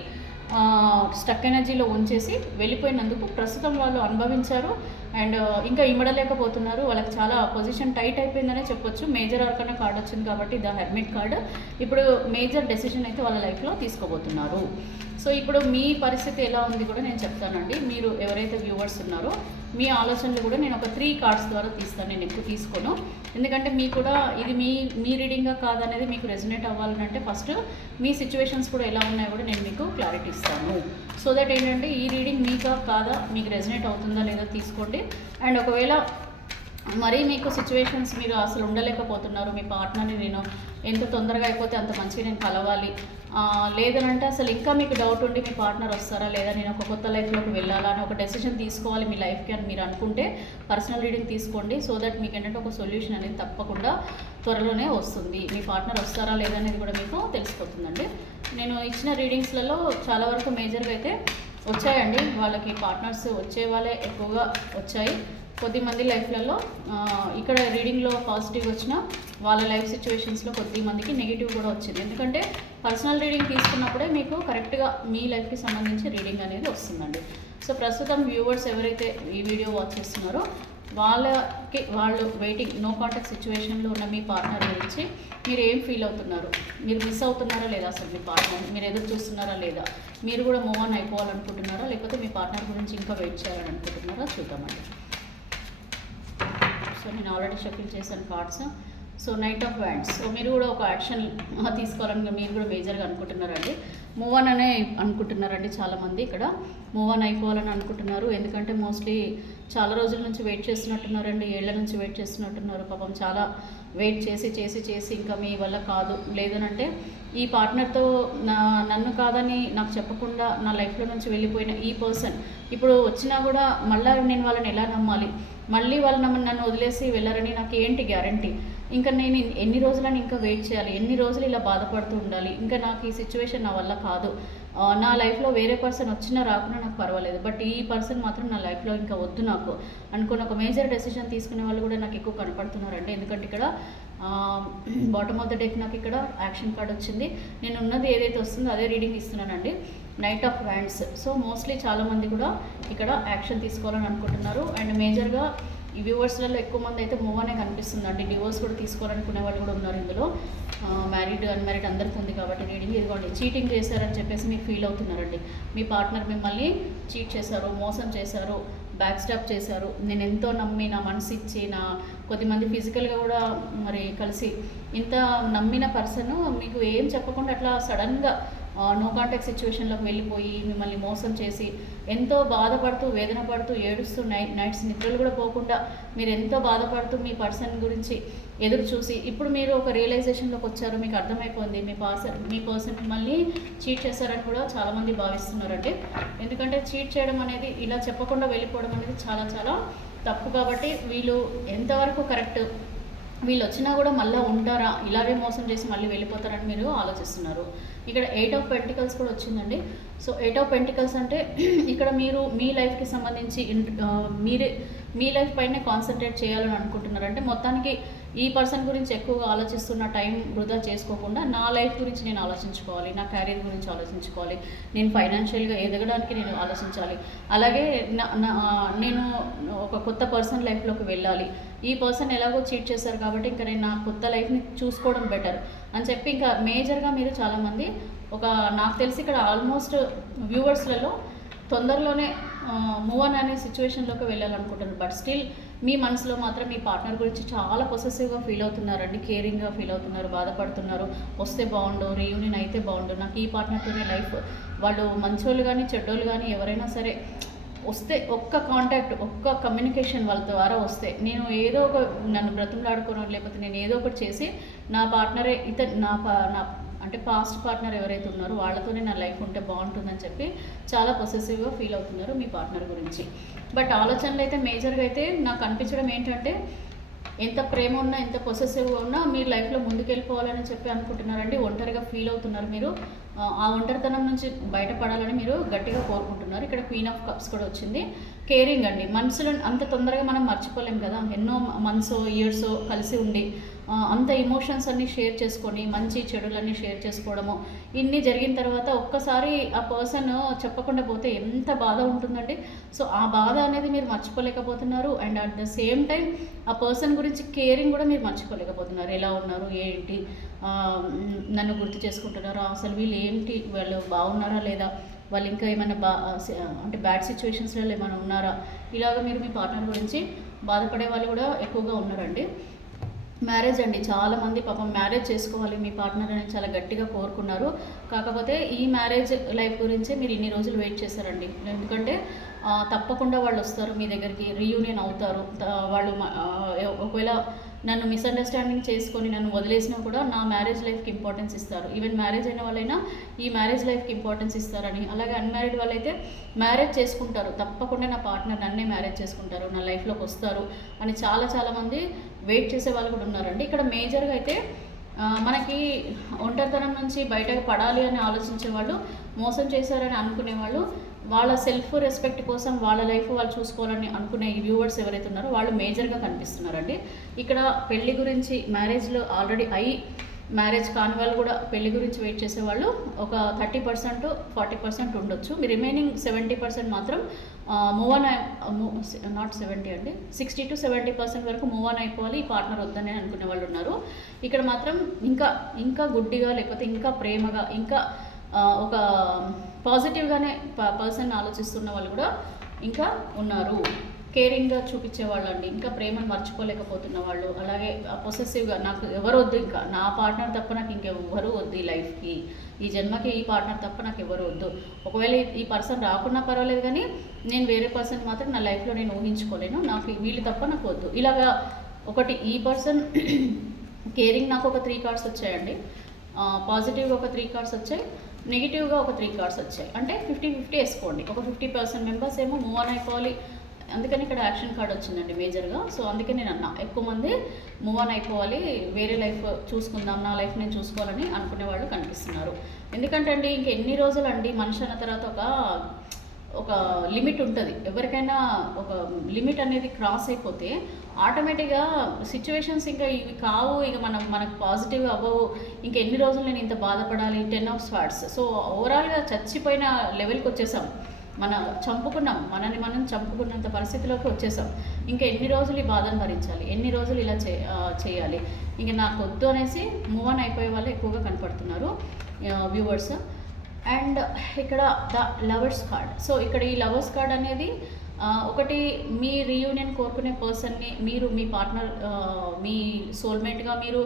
స్టక్ ఎనర్జీలో ఉంచేసి వెళ్ళిపోయినందుకు ప్రస్తుతం వాళ్ళు అనుభవించారు. అండ్ ఇంకా ఇమ్మడలేకపోతున్నారు. వాళ్ళకి చాలా పొజిషన్ టైట్ అయిపోయిందనే చెప్పొచ్చు. మేజర్ ఆర్కనా కార్డ్ వచ్చింది కాబట్టి ద హెర్మిట్ కార్డ్. ఇప్పుడు మేజర్ డెసిషన్ అయితే వాళ్ళ లైఫ్లో తీసుకోబోతున్నారు. సో ఇప్పుడు మీ పరిస్థితి ఎలా ఉంది కూడా నేను చెప్తానండి. మీరు ఎవరైతే వ్యూవర్స్ ఉన్నారో మీ ఆలోచనలు కూడా నేను ఒక 3 కార్డ్స్ ద్వారా తీస్తాను. నేను ఎక్కువ తీసుకోను, ఎందుకంటే మీ కూడా ఇది మీ రీడింగ్గా కాదనేది మీకు రెజొనేట్ అవ్వాలంటే ఫస్ట్ మీ సిచ్యువేషన్స్ కూడా ఎలా ఉన్నాయో కూడా నేను మీకు క్లారిటీ ఇస్తాను. సో దట్ ఏంటంటే ఈ రీడింగ్ మీకా కాదా, మీకు రెజొనేట్ అవుతుందా లేదా తీసుకోండి. అండ్ ఒకవేళ మరీ మీకు సిచ్యువేషన్స్ మీరు అసలు ఉండలేకపోతున్నారు, మీ పార్ట్నర్ని నేను ఎంత తొందరగా అయిపోతే అంత మంచిగా నేను కలవాలి, లేదనంటే అసలు ఇంకా మీకు డౌట్ ఉండి మీ పార్ట్నర్ వస్తారా లేదా, నేను ఒక కొత్త లైఫ్లోకి వెళ్ళాలా అని ఒక డెసిషన్ తీసుకోవాలి మీ లైఫ్కి అని మీరు అనుకుంటే పర్సనల్ రీడింగ్ తీసుకోండి. సో దట్ మీకు ఏంటంటే ఒక సొల్యూషన్ అనేది తప్పకుండా త్వరలోనే వస్తుంది. మీ పార్ట్నర్ వస్తారా లేదా అనేది కూడా మీకు తెలిసిపోతుందండి. నేను ఇచ్చిన రీడింగ్స్లలో చాలా వరకు మేజర్గా అయితే వచ్చాయండి. వాళ్ళకి పార్ట్నర్స్ వచ్చే వాళ్ళే ఎక్కువగా వచ్చాయి. కొద్దిమంది లైఫ్లలో ఇక్కడ రీడింగ్లో పాజిటివ్ వచ్చిన వాళ్ళ లైఫ్ సిచ్యువేషన్స్లో కొద్దిమందికి నెగిటివ్ కూడా వచ్చింది. ఎందుకంటే పర్సనల్ రీడింగ్ తీసుకున్నప్పుడే మీకు కరెక్ట్గా మీ లైఫ్కి సంబంధించి రీడింగ్ అనేది వస్తుందండి. సో ప్రస్తుతం వ్యూవర్స్ ఎవరైతే ఈ వీడియో వాచ్ చేస్తున్నారో వాళ్ళు వెయిటింగ్ నో కాంటాక్ట్ సిచ్యువేషన్లో ఉన్న మీ పార్ట్నర్ గురించి మీరు ఏం ఫీల్ అవుతున్నారు, మీరు మిస్ అవుతున్నారా లేదా, అసలు మీ పార్ట్నర్ మీరు ఎదురు చూస్తున్నారా లేదా, మీరు కూడా మూవ్ ఆన్ అయిపోవాలనుకుంటున్నారా, లేకపోతే మీ పార్ట్నర్ గురించి ఇంకా వెయిట్ చేయాలని అనుకుంటున్నారా చూద్దామండి. సో నేను ఆల్రెడీ షఫిల్ చేశాను cards. So night of wands. So మీరు కూడా ఒక యాక్షన్ తీసుకోవాలని మీరు కూడా మేజర్గా అనుకుంటున్నారండి. మూవ్ ఆన్ అనే అనుకుంటున్నారండి చాలామంది. ఇక్కడ మూవ్ ఆన్ అయిపోవాలని అనుకుంటున్నారు. ఎందుకంటే మోస్ట్లీ చాలా రోజుల నుంచి వెయిట్ చేస్తున్నట్టున్నారండి, ఏళ్ల నుంచి వెయిట్ చేస్తున్నట్టున్నారు. పాపం చాలా వెయిట్ చేసి చేసి చేసి ఇంకా మీ వల్ల కాదు లేదనంటే ఈ పార్ట్నర్తో నన్ను కాదని నాకు చెప్పకుండా నా లైఫ్లో నుంచి వెళ్ళిపోయిన ఈ పర్సన్ ఇప్పుడు వచ్చినా కూడా మళ్ళీ నేను వాళ్ళని ఎలా నమ్మాలి, మళ్ళీ వాళ్ళు నన్ను వదిలేసి వెళ్ళారని నాకు ఏంటి గ్యారంటీ? ఇంకా నేను ఎన్ని రోజులని ఇంకా వెయిట్ చేయాలి, ఎన్ని రోజులు ఇలా బాధపడుతూ ఉండాలి? ఇంకా నాకు ఈ సిచ్యువేషన్ నా వల్ల కాదు. నా లైఫ్లో వేరే పర్సన్ వచ్చినా రాకున్నా నాకు పర్వాలేదు, బట్ ఈ పర్సన్ మాత్రం నా లైఫ్లో ఇంకా వద్దు నాకు అనుకున్న ఒక మేజర్ డెసిషన్ తీసుకునే వాళ్ళు కూడా నాకు ఎక్కువ కనపడుతున్నారండి. ఎందుకంటే ఇక్కడ బాటమ్ ఆఫ్ ద డెక్ నాకు ఇక్కడ యాక్షన్ కార్డ్ వచ్చింది. నేను ఉన్నది ఏదైతే వస్తుందో అదే రీడింగ్ ఇస్తున్నానండి. Knight of wands. So mostly చాలామంది కూడా ఇక్కడ యాక్షన్ తీసుకోవాలని అనుకుంటున్నారు. అండ్ మేజర్గా ఈ వ్యూవర్స్లలో ఎక్కువ మంది అయితే మూవ్ అనే కనిపిస్తుందండి. డివోర్స్ కూడా తీసుకోవాలనుకునే వాళ్ళు కూడా ఉన్నారు ఇందులో. మ్యారీడ్ అన్మ్యారీడ్ అందరికీ ఉంది కాబట్టి రీడింగ్. ఇదిగోండి, చీటింగ్ చేశారని చెప్పేసి మీరు ఫీల్ అవుతున్నారండి. మీ పార్ట్నర్ మిమ్మల్ని చీట్ చేశారు, మోసం చేశారు, బ్యాక్ స్టాప్ చేశారు. నేను ఎంతో నమ్మి నా మనసు ఇచ్చి నా కొద్దిమంది ఫిజికల్గా కూడా మరి కలిసి ఇంత నమ్మిన పర్సన్ మీకు ఏం చెప్పకుండా అట్లా సడన్గా నో కాంటాక్ట్ సిచ్యువేషన్లోకి వెళ్ళిపోయి మిమ్మల్ని మోసం చేసి ఎంతో బాధపడుతూ వేదన పడుతూ ఏడుస్తూ నైట్స్ నిద్రలు కూడా పోకుండా మీరు ఎంతో బాధపడుతూ మీ పర్సన్ గురించి ఎదురు చూసి ఇప్పుడు మీరు ఒక రియలైజేషన్లోకి వచ్చారు. మీకు అర్థమైపోయింది మీ పర్సన్ మిమ్మల్ని చీట్ చేశారని కూడా చాలామంది భావిస్తున్నారండి. ఎందుకంటే చీట్ చేయడం అనేది ఇలా చెప్పకుండా వెళ్ళిపోవడం అనేది చాలా చాలా తప్పు. కాబట్టి వీళ్ళు ఎంతవరకు కరెక్ట్, వీళ్ళు వచ్చినా కూడా మళ్ళీ ఉంటారా, ఇలాగే మోసం చేసి మళ్ళీ వెళ్ళిపోతారని మీరు ఆలోచిస్తున్నారు. ఇక్కడ 8 ఆఫ్ పెంటికల్స్ కూడా వచ్చిందండి. సో 8 ఆఫ్ పెంటికల్స్ అంటే ఇక్కడ మీరు మీ లైఫ్కి సంబంధించి మీ లైఫ్ పైనే కాన్సన్ట్రేట్ చేయాలని అనుకుంటున్నారు. అంటే మొత్తానికి ఈ పర్సన్ గురించి ఎక్కువగా ఆలోచిస్తున్న టైం వృధా చేసుకోకుండా నా లైఫ్ గురించి నేను ఆలోచించుకోవాలి, నా క్యారియర్ గురించి ఆలోచించుకోవాలి, నేను ఫైనాన్షియల్గా ఎదగడానికి నేను ఆలోచించాలి, అలాగే నేను ఒక కొత్త పర్సన్ లైఫ్లోకి వెళ్ళాలి. ఈ పర్సన్ ఎలాగో చీట్ చేశారు కాబట్టి ఇంకా నేను నా కొత్త లైఫ్ని చూసుకోవడం బెటర్ అని చెప్పి ఇంకా మేజర్గా మీరు చాలామంది నాకు తెలిసి ఇక్కడ ఆల్మోస్ట్ వ్యూవర్స్లలో తొందరలోనే మూవ్ ఆన్ అనే సిచ్యువేషన్లోకి వెళ్ళాలనుకుంటున్నారు. బట్ స్టిల్ మీ మనసులో మాత్రం మీ పార్ట్నర్ గురించి చాలా పొసెసివ్గా ఫీల్ అవుతున్నారండి, కేరింగ్గా ఫీల్ అవుతున్నారు, బాధపడుతున్నారు. వస్తే బాగుండు, రీయూనియన్ అయితే బాగుండు, నాకు ఈ పార్ట్నర్తోనే లైఫ్. వాళ్ళు మంచోళ్ళు కానీ చెడ్డోళ్ళు కానీ ఎవరైనా సరే వస్తే ఒక్క కాంటాక్ట్, ఒక్క కమ్యూనికేషన్ వాళ్ళ ద్వారా వస్తే నేను ఏదో ఒక నన్ను బ్రతుకులాడుకోవడం లేకపోతే నేను ఏదో ఒకటి చేసి నా పార్ట్నరే నా అంటే పాస్ట్ పార్ట్నర్ ఎవరైతే ఉన్నారో వాళ్ళతోనే నా లైఫ్ ఉంటే బాగుంటుందని చెప్పి చాలా పొసెసివ్గా ఫీల్ అవుతున్నారు మీ పార్ట్నర్ గురించి. బట్ ఆలోచనలు అయితే మేజర్గా అయితే నాకు అనిపించడం ఏంటంటే ఎంత ప్రేమ ఉన్నా ఎంత పొసెసివ్గా ఉన్నా మీరు లైఫ్లో ముందుకెళ్ళిపోవాలని చెప్పి అనుకుంటున్నారండి. ఒంటరిగా ఫీల్ అవుతున్నారు మీరు. ఆ ఒంటరితనం నుంచి బయటపడాలని మీరు గట్టిగా కోరుకుంటున్నారు. ఇక్కడ క్వీన్ ఆఫ్ కప్స్ కూడా వచ్చింది. కేరింగ్ అండి. మనసులో అంత తొందరగా మనం మర్చిపోలేం కదా, ఎన్నో మంత్స్ ఇయర్స్ కలిసి ఉండి అంత ఎమోషన్స్ అన్నీ షేర్ చేసుకొని మంచి చెడులన్నీ షేర్ చేసుకోవడము ఇన్ని జరిగిన తర్వాత ఒక్కసారి ఆ పర్సన్ చెప్పకుండా పోతే ఎంత బాధ ఉంటుందండి. సో ఆ బాధ అనేది మీరు మర్చిపోలేకపోతున్నారు. And at the same time ఆ పర్సన్ గురించి కేరింగ్ కూడా మీరు మర్చిపోలేకపోతున్నారు. ఎలా ఉన్నారు, ఏంటి, నన్ను గుర్తు చేసుకుంటున్నారా, అసలు వీళ్ళు ఏంటి, వాళ్ళు బాగున్నారా లేదా, వాళ్ళు ఇంకా ఏమైనా అంటే బ్యాడ్ సిచ్యువేషన్స్లో ఏమైనా ఉన్నారా, ఇలాగ మీరు మీ పార్ట్నర్ గురించి బాధపడే వాళ్ళు కూడా ఎక్కువగా ఉన్నారండి. మ్యారేజ్ అండి. చాలామంది పాపం మ్యారేజ్ చేసుకోవాలి మీ పార్ట్నర్ అని చాలా గట్టిగా కోరుకున్నారు. కాకపోతే ఈ మ్యారేజ్ లైఫ్ గురించే మీరు ఇన్ని రోజులు వెయిట్ చేశారండి. ఎందుకంటే తప్పకుండా వాళ్ళు వస్తారు మీ దగ్గరికి, రీయూనియన్ అవుతారు. వాళ్ళు ఒకవేళ నన్ను మిస్అండర్స్టాండింగ్ చేసుకొని నన్ను వదిలేసినా కూడా నా మ్యారేజ్ లైఫ్కి ఇంపార్టెన్స్ ఇస్తారు. ఈవెన్ మ్యారేజ్ అయిన వాళ్ళైనా ఈ మ్యారేజ్ లైఫ్కి ఇంపార్టెన్స్ ఇస్తారని, అలాగే అన్మ్యారీడ్ వాళ్ళైతే మ్యారేజ్ చేసుకుంటారు, తప్పకుండా నా పార్ట్నర్ నన్నే మ్యారేజ్ చేసుకుంటారు, నా లైఫ్లోకి వస్తారు అని చాలామంది వెయిట్ చేసే వాళ్ళు కూడా ఉన్నారండి. ఇక్కడ మేజర్గా అయితే మనకి ఒంటరితనం నుంచి బయటకు పడాలి అని ఆలోచించే వాళ్ళు, మోసం చేశారని అనుకునేవాళ్ళు, వాళ్ళ సెల్ఫ్ రెస్పెక్ట్ కోసం వాళ్ళ లైఫ్ వాళ్ళు చూసుకోవాలని అనుకునే ఈ వ్యూవర్స్ ఎవరైతే ఉన్నారో వాళ్ళు మేజర్గా కనిపిస్తున్నారండి. ఇక్కడ పెళ్లి గురించి మ్యారేజ్లో ఆల్రెడీ మ్యారేజ్ కాని వాళ్ళు కూడా పెళ్లి గురించి వెయిట్ చేసేవాళ్ళు ఒక 30% 40% ఉండొచ్చు. మీ రిమైనింగ్ 70% మాత్రం మూవ్ ఆన్, నాట్ 70 అండి, 60 to 70% వరకు మూవ్ ఆన్ అయిపోవాలి, ఈ పార్ట్నర్ వద్దని అనుకునే వాళ్ళు ఉన్నారు. ఇక్కడ మాత్రం ఇంకా గుడ్డిగా లేకపోతే ఇంకా ప్రేమగా ఇంకా ఒక పాజిటివ్గానే పర్సన్ ఆలోచిస్తున్న వాళ్ళు కూడా ఇంకా ఉన్నారు. కేరింగ్గా చూపించేవాళ్ళు అండి, ఇంకా ప్రేమను మర్చిపోలేకపోతున్న వాళ్ళు, అలాగే పొసెసివ్గా నాకు ఎవరు వద్దు, ఇంకా నా పార్ట్నర్ తప్ప నాకు ఇంకెవ్వరు వద్దు ఈ లైఫ్కి, ఈ జన్మకి ఈ పార్ట్నర్ తప్ప నాకు ఎవరు వద్దు, ఒకవేళ ఈ పర్సన్ రాకున్నా పర్వాలేదు కానీ నేను వేరే పర్సన్ మాత్రం నా లైఫ్లో నేను ఊహించుకోలేను, నాకు వీళ్ళు తప్ప నాకు వద్దు. ఇలాగా ఒకటి ఈ పర్సన్ కేరింగ్ నాకు ఒక 3 కార్డ్స్ వచ్చాయండి, పాజిటివ్గా ఒక 3 కార్డ్స్ వచ్చాయి, నెగిటివ్గా ఒక 3 కార్డ్స్ వచ్చాయి. అంటే 50-50 వేసుకోండి. ఒక 50% మెంబర్స్ ఏమో మూవ్ ఆన్ అయిపోవాలి, అందుకని ఇక్కడ యాక్షన్ కార్డ్ వచ్చిందండి మేజర్గా. సో అందుకే నేను అన్నా, ఎక్కువ మంది మూవ్ ఆన్ అయిపోవాలి, వేరే లైఫ్ చూసుకుందాం, నా లైఫ్ నేను చూసుకోవాలని అనుకునే వాళ్ళు కనిపిస్తున్నారు. ఎందుకంటే అండి ఇంక ఎన్ని రోజులు అండి, మనిషి అన్న తర్వాత ఒక లిమిట్ ఉంటుంది, ఎవరికైనా ఒక లిమిట్ అనేది క్రాస్ అయిపోతే ఆటోమేటిక్గా సిచ్యువేషన్స్ ఇంకా ఇవి కావు, ఇక మనకు పాజిటివ్ అవ్వవు, ఇంక ఎన్ని రోజులు నేను ఇంత బాధపడాలి, 10 ఆఫ్ స్వార్డ్స్. సో ఓవరాల్గా చచ్చిపోయిన లెవెల్కి వచ్చేసాం, మనని మనం చంపుకున్నంత పరిస్థితిలోకి వచ్చేసాం. ఇంకా ఎన్ని రోజులు ఈ బాధను భరించాలి, ఎన్ని రోజులు ఇలా చేయాలి, ఇంకా నాకు వద్దు అనేసి మూవ్ ఆన్ అయిపోయే వాళ్ళు ఎక్కువగా కనపడుతున్నారు వ్యూవర్స్. అండ్ ఇక్కడ ద లవర్స్ కార్డ్. సో ఇక్కడ ఈ లవర్స్ కార్డ్ అనేది ఒకటి మీ రీయూనియన్ కోరుకునే పర్సన్ని మీరు మీ పార్ట్నర్, మీ సోల్మేట్గా మీరు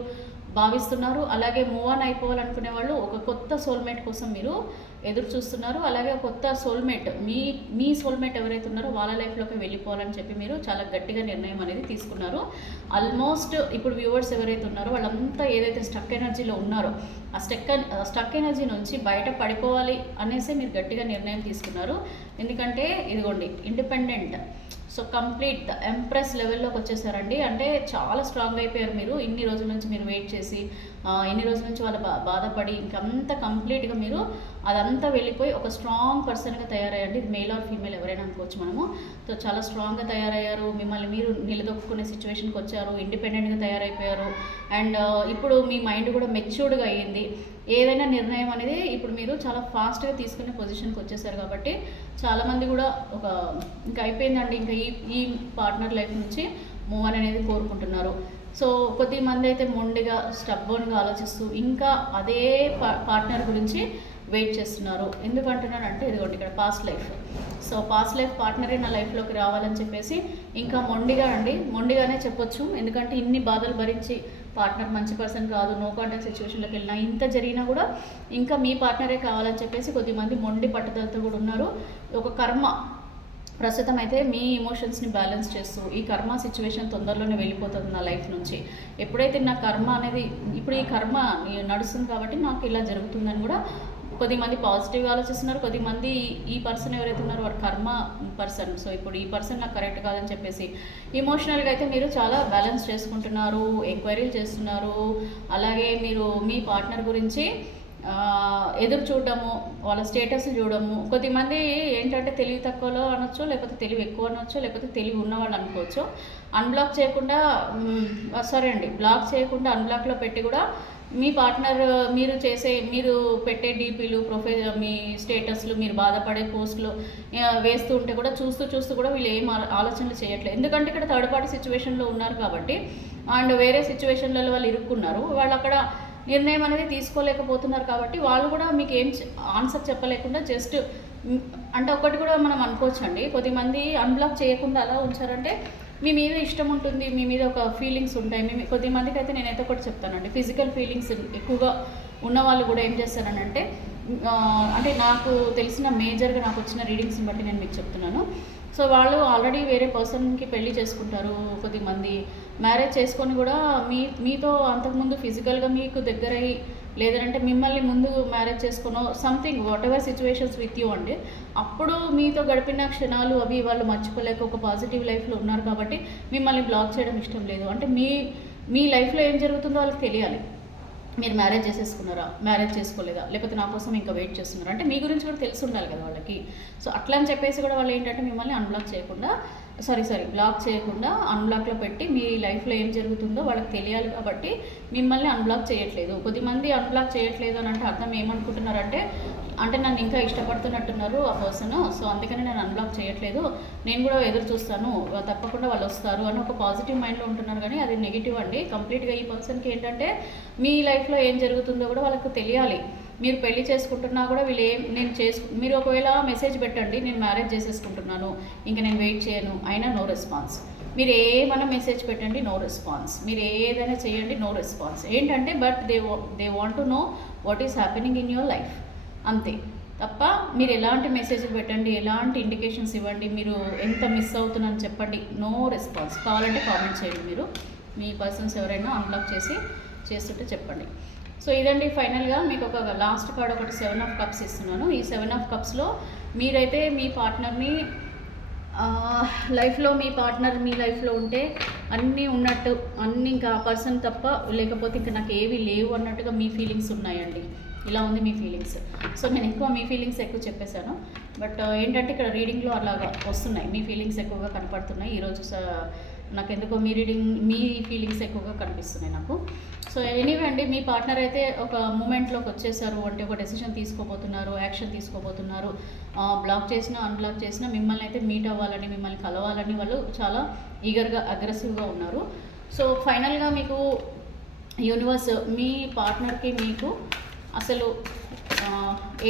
భావిస్తున్నారు. అలాగే మూవ్ ఆన్ అయిపోవాలనుకునే వాళ్ళు ఒక కొత్త సోల్మేట్ కోసం మీరు ఎదురు చూస్తున్నారు. అలాగే కొత్త సోల్మేట్, మీ సోల్మేట్ ఎవరైతే ఉన్నారో వాళ్ళ లైఫ్లోకి వెళ్ళిపోవాలని చెప్పి మీరు చాలా గట్టిగా నిర్ణయం అనేది తీసుకున్నారు. ఆల్మోస్ట్ ఇప్పుడు వ్యూవర్స్ ఎవరైతే ఉన్నారో వాళ్ళంతా ఏదైతే స్టక్ ఎనర్జీలో ఉన్నారో ఆ స్టక్ ఎనర్జీ నుంచి బయట పడిపోవాలి అనేసి మీరు గట్టిగా నిర్ణయం తీసుకున్నారు. ఎందుకంటే ఇదిగోండి independent, so complete the empress లెవెల్లోకి వచ్చేసారండి. అంటే చాలా స్ట్రాంగ్ అయిపోయారు మీరు, ఇన్ని రోజుల నుంచి మీరు వెయిట్ చేసి, ఇన్ని రోజుల నుంచి వాళ్ళ బాధపడి ఇంకంతా కంప్లీట్గా మీరు అదంతా వెళ్ళిపోయి ఒక స్ట్రాంగ్ పర్సన్గా తయారయ్యండి. ఇది మేల్ ఆర్ ఫీమేల్ ఎవరైనా అనుకోవచ్చు మనము. సో చాలా స్ట్రాంగ్గా తయారయ్యారు, మిమ్మల్ని మీరు నిలదొక్కునే సిచ్యువేషన్కి వచ్చారు, ఇండిపెండెంట్గా తయారైపోయారు. అండ్ ఇప్పుడు మీ మైండ్ కూడా మెచ్యూర్డ్గా అయ్యింది, ఏదైనా నిర్ణయం అనేది ఇప్పుడు మీరు చాలా ఫాస్ట్గా తీసుకునే పొజిషన్కి వచ్చేసారు. కాబట్టి చాలామంది కూడా ఇంకా అయిపోయిందండి, ఇంకా ఈ పార్ట్నర్ లైఫ్ నుంచి మూవ్ అనేది కోరుకుంటున్నారు. సో కొద్దిమంది అయితే మొండిగా స్టబ్బర్న్గా ఆలోచిస్తూ ఇంకా అదే పార్ట్నర్ గురించి వెయిట్ చేస్తున్నారు. ఎందుకంటున్నానంటే ఇదిగోండి ఇక్కడ past life. So past life పార్ట్నరే నా లైఫ్లోకి రావాలని చెప్పేసి ఇంకా మొండిగానే చెప్పొచ్చు. ఎందుకంటే ఇన్ని బాధలు భరించి పార్ట్నర్ మంచి పర్సన్ కాదు, నో కాంటాక్ట్ సిచ్యువేషన్లోకి వెళ్ళినా, ఇంత జరిగినా కూడా ఇంకా మీ పార్ట్నరే కావాలని చెప్పేసి కొద్దిమంది మొండి పట్టుదలతో కూడా ఉన్నారు. ఒక కర్మ ప్రస్తుతం అయితే మీ ఎమోషన్స్ని బ్యాలెన్స్ చేస్తూ ఈ కర్మ సిచ్యువేషన్ తొందరలోనే వెళ్ళిపోతుంది నా లైఫ్ నుంచి. ఎప్పుడైతే నా కర్మ అనేది ఇప్పుడు ఈ కర్మ నడుస్తుంది కాబట్టి నాకు ఇలా జరుగుతుందని కూడా కొద్దిమంది పాజిటివ్గా ఆలోచిస్తున్నారు. కొద్దిమంది ఈ పర్సన్ ఎవరైతే ఉన్నారో వాడు కర్మ పర్సన్, సో ఇప్పుడు ఈ పర్సన్ నాకు కరెక్ట్ కాదని చెప్పేసి ఎమోషనల్గా అయితే మీరు చాలా బ్యాలెన్స్ చేసుకుంటున్నారు, ఎంక్వైరీలు చేస్తున్నారు. అలాగే మీరు మీ పార్ట్నర్ గురించి ఎదురు చూడడము, వాళ్ళ స్టేటస్ చూడడము. కొద్దిమంది ఏంటంటే తెలివి తక్కువలో అనొచ్చు, లేకపోతే తెలివి ఎక్కువ అనొచ్చు, లేకపోతే తెలివి ఉన్నవాళ్ళు అనుకోవచ్చు. అన్బ్లాక్ చేయకుండా బ్లాక్ చేయకుండా అన్బ్లాక్లో పెట్టి కూడా మీ పార్ట్నర్ మీరు పెట్టే డీపీలు, ప్రొఫైల్, మీ స్టేటస్లు, మీరు బాధపడే పోస్టులు వేస్తూ ఉంటే కూడా చూస్తూ కూడా వీళ్ళు ఏం ఆలోచనలు చేయట్లేదు. ఎందుకంటే ఇక్కడ థర్డ్ పార్టీ సిచ్యువేషన్లో ఉన్నారు కాబట్టి, అండ్ వేరే సిచ్యువేషన్లలో వాళ్ళు ఇరుక్కున్నారు, వాళ్ళు అక్కడ నిర్ణయం అనేది తీసుకోలేకపోతున్నారు కాబట్టి వాళ్ళు కూడా మీకు ఏం ఆన్సర్ చెప్పలేకుండా జస్ట్ అంటే ఒకటి కూడా మనం అనుకోవచ్చు అండి, కొద్దిమంది అన్బ్లాక్ చేయకుండా అలా ఉంచారంటే మీ మీద ఇష్టం ఉంటుంది, మీ మీద ఒక ఫీలింగ్స్ ఉంటాయి. కొద్దిమందికి అయితే నేనైతే ఒకటి చెప్తానండి, ఫిజికల్ ఫీలింగ్స్ ఎక్కువగా ఉన్న వాళ్ళు కూడా ఏం చేస్తారనంటే, అంటే నాకు తెలిసిన మేజర్గా నాకు వచ్చిన రీడింగ్స్ని బట్టి నేను మీకు చెప్తున్నాను. సో వాళ్ళు ఆల్రెడీ వేరే పర్సన్కి పెళ్లి చేసుకుంటారు, కొద్దిమంది మ్యారేజ్ చేసుకొని కూడా మీతో అంతకుముందు ఫిజికల్గా మీకు దగ్గరై, లేదంటే మిమ్మల్ని ముందు మ్యారేజ్ చేసుకునో something whatever situations with you అండి, అప్పుడు మీతో గడిపిన క్షణాలు అవి వాళ్ళు మర్చిపోలేక ఒక పాజిటివ్ లైఫ్లో ఉన్నారు కాబట్టి మిమ్మల్ని బ్లాక్ చేయడం ఇష్టం లేదు. అంటే మీ లైఫ్లో ఏం జరుగుతుందో వాళ్ళకి తెలియాలి. మీరు మ్యారేజ్ చేసేసుకున్నారా, మ్యారేజ్ చేసుకోలేదా, లేకపోతే నా కోసం ఇంకా వెయిట్ చేస్తున్నారా, అంటే మీ గురించి కూడా తెలిసి ఉండాలి కదా వాళ్ళకి. సో అట్లా అని చెప్పేసి కూడా వాళ్ళు ఏంటంటే మిమ్మల్ని బ్లాక్ చేయకుండా అన్బ్లాక్లో పెట్టి మీ లైఫ్లో ఏం జరుగుతుందో వాళ్ళకి తెలియాలి కాబట్టి మిమ్మల్ని అన్బ్లాక్ చేయట్లేదు. కొద్దిమంది అన్బ్లాక్ చేయట్లేదు అని అంటే అర్థం ఏమనుకుంటున్నారంటే, అంటే నన్ను ఇంకా ఇష్టపడుతున్నట్టున్నారు ఆ పర్సన్, సో అందుకని నేను అన్బ్లాక్ చేయట్లేదు, నేను కూడా ఎదురు చూస్తాను, తప్పకుండా వాళ్ళు వస్తారు అని ఒక పాజిటివ్ మైండ్లో ఉంటున్నారు. కానీ అది నెగిటివ్ అండి. కంప్లీట్గా ఈ పర్సన్కి ఏంటంటే మీ లైఫ్లో ఏం జరుగుతుందో కూడా వాళ్ళకి తెలియాలి. మీరు పెళ్లి చేసుకుంటున్నా కూడా వీళ్ళు మీరు ఒకవేళ మెసేజ్ పెట్టండి, నేను మ్యారేజ్ చేసేసుకుంటున్నాను, ఇంకా నేను వెయిట్ చేయను, అయినా నో రెస్పాన్స్. మీరు ఏమన్నా మెసేజ్ పెట్టండి, నో రెస్పాన్స్. మీరు ఏదైనా చేయండి, నో రెస్పాన్స్. ఏంటంటే but they want to know what is happening in your life, అంతే తప్ప మీరు ఎలాంటి మెసేజ్లు పెట్టండి, ఎలాంటి ఇండికేషన్స్ ఇవ్వండి, మీరు ఎంత మిస్ అవుతున్నారని చెప్పండి, నో రెస్పాన్స్. కావాలంటే కామెంట్ చేయండి, మీరు మీ పర్సన్స్ ఎవరైనా అన్బ్లాక్ చేస్తుంటే చెప్పండి. సో ఇదండి ఫైనల్గా మీకు ఒక లాస్ట్ కార్డ్ ఒకటి 7 ఆఫ్ కప్స్ ఇస్తున్నాను. ఈ 7 ఆఫ్ కప్స్లో మీరైతే మీ పార్ట్నర్ని లైఫ్లో మీ పార్ట్నర్ మీ లైఫ్లో ఉంటే అన్నీ ఉన్నట్టు, అన్నీ ఇంకా ఆ పర్సన్ తప్ప లేకపోతే ఇంకా నాకు ఏవి లేవు అన్నట్టుగా మీ ఫీలింగ్స్ ఉన్నాయండి. ఇలా ఉంది మీ ఫీలింగ్స్. సో నేను ఎక్కువ మీ ఫీలింగ్స్ ఎక్కువ చెప్పేశాను, బట్ ఏంటంటే ఇక్కడ రీడింగ్లో అలాగా వస్తున్నాయి, మీ ఫీలింగ్స్ ఎక్కువగా కనపడుతున్నాయి ఈరోజు. నాకు ఎందుకో మీ ఫీలింగ్స్ ఎక్కువగా కనిపిస్తున్నాయి నాకు. సో ఎనీవే అండి, మీ పార్ట్నర్ అయితే ఒక మూమెంట్లోకి వచ్చేసారు, అంటే ఒక డెసిషన్ తీసుకోబోతున్నారు, యాక్షన్ తీసుకోబోతున్నారు. బ్లాక్ చేసినా అన్బ్లాక్ చేసినా మిమ్మల్ని అయితే మీట్ అవ్వాలని, మిమ్మల్ని కలవాలని వాళ్ళు చాలా ఈగర్గా అగ్రెసివ్గా ఉన్నారు. సో ఫైనల్గా మీకు యూనివర్స్ మీ పార్ట్నర్కి మీకు అసలు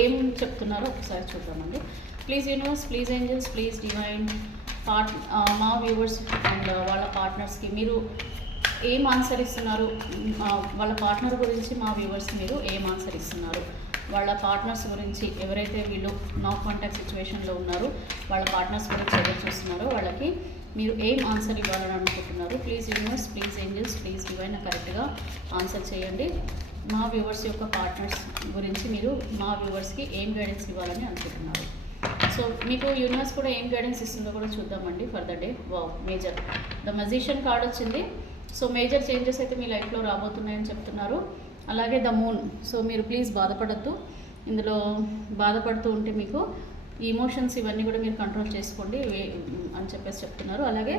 ఏం చెప్తున్నారో ఒకసారి చూద్దామండి. Please universe, please angels, please divine మా వ్యూవర్స్ అండ్ వాళ్ళ పార్ట్నర్స్కి మీరు ఏం ఆన్సర్ ఇస్తున్నారు, వాళ్ళ పార్ట్నర్ గురించి మా వ్యూవర్స్ మీరు ఏం ఆన్సర్ ఇస్తున్నారు, వాళ్ళ పార్ట్నర్స్ గురించి ఎవరైతే వీళ్ళు నాట్ కాంటాక్ట్ సిచ్యువేషన్లో ఉన్నారో వాళ్ళ పార్ట్నర్స్ గురించి ఎదురు చూస్తున్నారో వాళ్ళకి మీరు ఏం ఆన్సర్ ఇవ్వాలని అనుకుంటున్నారు. Please universe, please angels, please divine కరెక్ట్గా ఆన్సర్ చేయండి. మా వ్యూవర్స్ యొక్క పార్ట్నర్స్ గురించి మీరు మా వ్యూవర్స్కి ఏం గైడెన్స్ ఇవ్వాలని అనుకుంటున్నారు. సో మీకు యూనివర్స్ కూడా ఏం గైడెన్స్ ఇస్తుందో కూడా చూద్దామండి for the day. Wow, major the magician card వచ్చింది. సో మేజర్ చేంజెస్ అయితే మీ లైఫ్లో రాబోతున్నాయని చెప్తున్నారు. అలాగే ద మూన్. సో మీరు ప్లీజ్ బాధపడద్దు, ఇందులో బాధపడుతూ ఉంటే మీకు ఈ ఇమోషన్స్ ఇవన్నీ కూడా మీరు కంట్రోల్ చేసుకోండి అని చెప్పేసి చెప్తున్నారు. అలాగే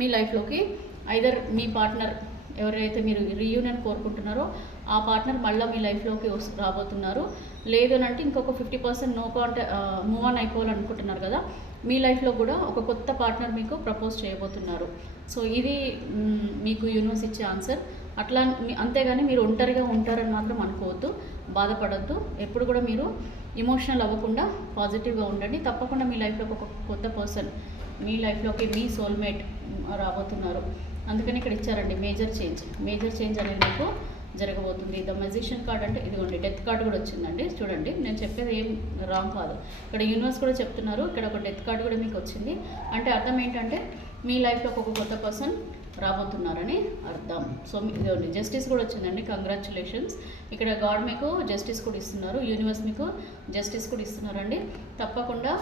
మీ లైఫ్లోకి ఐదర్ మీ పార్ట్నర్ ఎవరైతే మీరు రీయూనియన్ కోరుకుంటున్నారో ఆ పార్ట్నర్ మళ్ళీ మీ లైఫ్లోకి రాబోతున్నారు. లేదు అని అంటే ఇంకొక 50% నో మూవ్ ఆన్ అయిపోవాలనుకుంటున్నారు కదా, మీ లైఫ్లో కూడా ఒక కొత్త పార్ట్నర్ మీకు ప్రపోజ్ చేయబోతున్నారు. సో ఇది మీకు యూనివర్స్ ఇచ్చే ఆన్సర్. అట్లా అంతేగాని మీరు ఒంటరిగా ఉంటారని మాత్రం అనుకోవద్దు, బాధపడద్దు. ఎప్పుడు కూడా మీరు ఇమోషనల్ అవ్వకుండా పాజిటివ్గా ఉండండి. తప్పకుండా మీ లైఫ్లోకి ఒక కొత్త పర్సన్ మీ లైఫ్లోకి మీ సోల్మేట్ రాబోతున్నారు. అందుకని ఇక్కడ ఇచ్చారండి మేజర్ చేంజ్ అనేది మీకు జరగబోతుంది. ద మ్యాజిషియన్ కార్డ్ అంటే ఇదిగోండి, డెత్ కార్డ్ కూడా వచ్చిందండి. చూడండి, నేను చెప్పేది ఏం రాంగ్ కాదు. ఇక్కడ యూనివర్స్ కూడా చెప్తున్నారు, ఇక్కడ ఒక డెత్ కార్డ్ కూడా మీకు వచ్చింది. అంటే అర్థం ఏంటంటే మీ లైఫ్లో ఒక కొత్త పర్సన్ రాబోతున్నారని అర్థం. సో ఇదిగోండి జస్టిస్ కూడా వచ్చిందండి, కంగ్రాచులేషన్స్. ఇక్కడ గాడ్ మీకు జస్టిస్ కూడా ఇస్తున్నారు, యూనివర్స్ మీకు జస్టిస్ కూడా ఇస్తున్నారండి. తప్పకుండా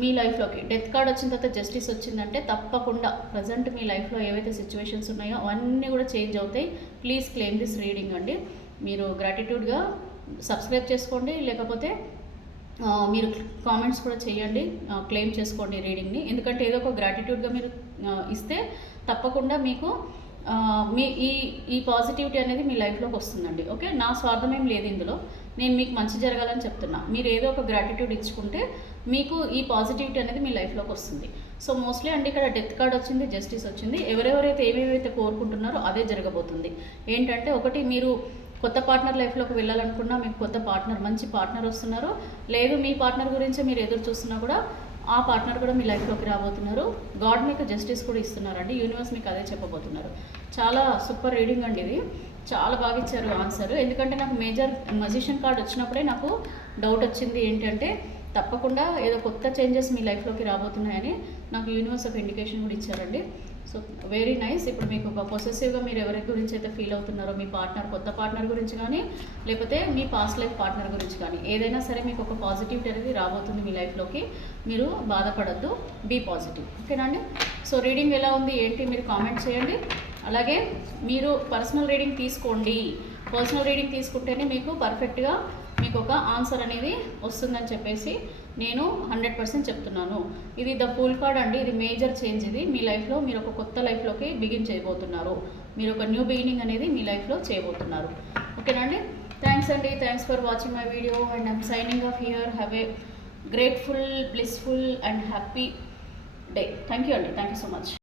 మీ లైఫ్లోకి డెత్ కార్డ్ వచ్చిన తర్వాత జస్టిస్ వచ్చిందంటే తప్పకుండా ప్రజెంట్ మీ లైఫ్లో ఏవైతే సిచ్యువేషన్స్ ఉన్నాయో అవన్నీ కూడా చేంజ్ అవుతాయి. ప్లీజ్ క్లెయిమ్ దిస్ రీడింగ్ అండి. మీరు గ్రాటిట్యూడ్గా సబ్స్క్రైబ్ చేసుకోండి, లేకపోతే మీరు కామెంట్స్ కూడా చేయండి, క్లెయిమ్ చేసుకోండి రీడింగ్ని. ఎందుకంటే ఏదో ఒక గ్రాటిట్యూడ్గా మీరు ఇస్తే తప్పకుండా మీకు మీ ఈ పాజిటివిటీ అనేది మీ లైఫ్లోకి వస్తుందండి. ఓకే, నా స్వార్థం ఏం లేదు ఇందులో, నేను మీకు మంచి జరగాలని చెప్తున్నా. మీరు ఏదో ఒక గ్రాటిట్యూడ్ ఇచ్చుకుంటే మీకు ఈ పాజిటివిటీ అనేది మీ లైఫ్లోకి వస్తుంది. సో మోస్ట్లీ అండి ఇక్కడ డెత్ కార్డ్ వచ్చింది, జస్టిస్ వచ్చింది. ఎవరెవరైతే ఏవేవైతే కోరుకుంటున్నారో అదే జరగబోతుంది. ఏంటంటే ఒకటి, మీరు కొత్త పార్ట్నర్ లైఫ్లోకి వెళ్ళాలనుకున్నా మీకు కొత్త పార్ట్నర్, మంచి పార్ట్నర్ వస్తున్నారు. లేదు మీ పార్ట్నర్ గురించి మీరు ఎదురు చూస్తున్నా కూడా ఆ పార్ట్నర్ కూడా మీ లైఫ్లోకి రాబోతున్నారు. గాడ్ మీకు జస్టిస్ కూడా ఇస్తున్నారండి, యూనివర్స్ మీకు అదే చెప్పబోతున్నారు. చాలా సూపర్ రీడింగ్ అండి ఇది, చాలా బాగా ఇచ్చారు ఆన్సర్. ఎందుకంటే నాకు మేజర్ మ్యాజిషియన్ కార్డ్ వచ్చినప్పుడే నాకు డౌట్ వచ్చింది, ఏంటంటే తప్పకుండా ఏదో కొత్త చేంజెస్ మీ లైఫ్లోకి రాబోతున్నాయని నాకు యూనివర్స్ ఒక ఇండికేషన్ కూడా ఇచ్చారండి. So very nice. ఇప్పుడు మీకు ఒక పొసెసివ్గా మీరు ఎవరి గురించి అయితే ఫీల్ అవుతున్నారో, మీ పార్ట్నర్, కొత్త పార్ట్నర్ గురించి కానీ, లేకపోతే మీ పాస్ట్ లైఫ్ పార్ట్నర్ గురించి కానీ, ఏదైనా సరే మీకు ఒక పాజిటివిటీ అనేది రాబోతుంది మీ లైఫ్లోకి. మీరు బాధపడద్దు, బీ పాజిటివ్. ఓకేనా అండి? సో రీడింగ్ ఎలా ఉంది ఏంటి మీరు కామెంట్ చేయండి. అలాగే మీరు పర్సనల్ రీడింగ్ తీసుకోండి. పర్సనల్ రీడింగ్ తీసుకుంటేనే మీకు పర్ఫెక్ట్గా మీకు ఒక ఆన్సర్ అనేది వస్తుందని చెప్పేసి నేను 100% చెప్తున్నాను. ఇది ద ఫుల్ కార్డ్ అండి, ఇది మేజర్ చేంజ్. ఇది మీ లైఫ్లో మీరు ఒక కొత్త లైఫ్లోకి బిగిన్ చేయబోతున్నారు. మీరు ఒక న్యూ బిగినింగ్ అనేది మీ లైఫ్లో చేయబోతున్నారు. ఓకేనా అండి? థ్యాంక్స్ అండి, thanks for watching my video and I'm signing off here. Have a grateful, blissful and happy day. Thank you అండి, థ్యాంక్ యూ సో మచ్.